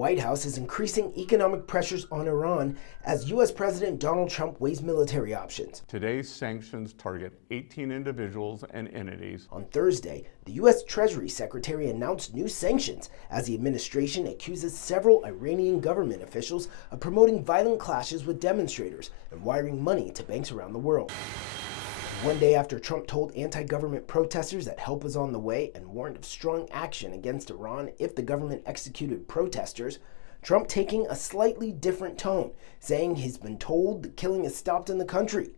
White House is increasing economic pressures on Iran as U.S. President Donald Trump weighs military options. Today's sanctions target 18 individuals and entities. On Thursday, the U.S. Treasury Secretary announced new sanctions as the administration accuses several Iranian government officials of promoting violent clashes with demonstrators and wiring money to banks around the world. One day after Trump told anti-government protesters that help is on the way and warned of strong action against Iran if the government executed protesters, Trump taking a slightly different tone, saying he's been told the killing is stopped in the country.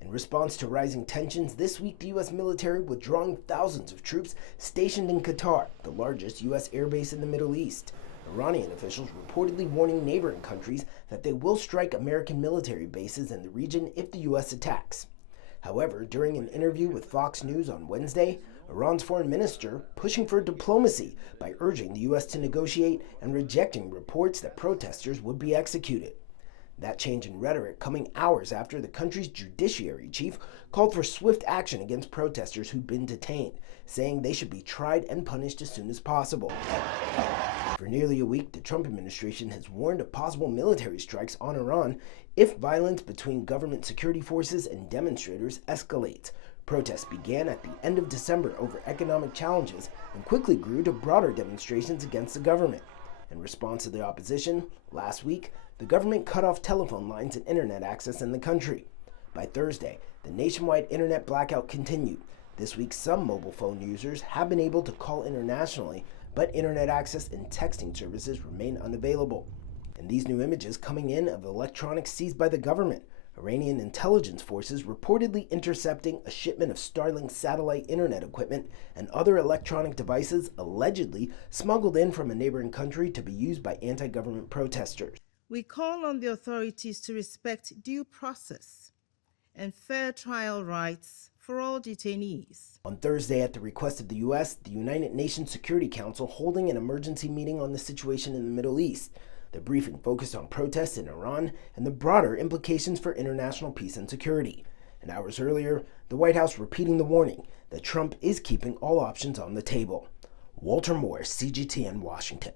In response to rising tensions, this week the U.S. military withdrawing thousands of troops stationed in Qatar, the largest U.S. airbase in the Middle East. Iranian officials reportedly warning neighboring countries that they will strike American military bases in the region if the U.S. attacks. However, during an interview with Fox News on Wednesday, Iran's foreign minister pushing for diplomacy by urging the U.S. to negotiate and rejecting reports that protesters would be executed. That change in rhetoric coming hours after the country's judiciary chief called for swift action against protesters who'd been detained, saying they should be tried and punished as soon as possible. For nearly a week, the Trump administration has warned of possible military strikes on Iran if violence between government security forces and demonstrators escalates. Protests began at the end of December over economic challenges and quickly grew to broader demonstrations against the government. In response to the opposition, last week, the government cut off telephone lines and internet access in the country. By Thursday, the nationwide internet blackout continued. This week, some mobile phone users have been able to call internationally, but internet access and texting services remain unavailable. And these new images coming in of electronics seized by the government. Iranian intelligence forces reportedly intercepting a shipment of Starlink satellite internet equipment and other electronic devices allegedly smuggled in from a neighboring country to be used by anti-government protesters. We call on the authorities to respect due process and fair trial rights for all detainees. On Thursday, at the request of the U.S., the United Nations Security Council holding an emergency meeting on the situation in the Middle East. The briefing focused on protests in Iran and the broader implications for international peace and security. And hours earlier, the White House repeating the warning that Trump is keeping all options on the table. Walter Moore, CGTN, Washington.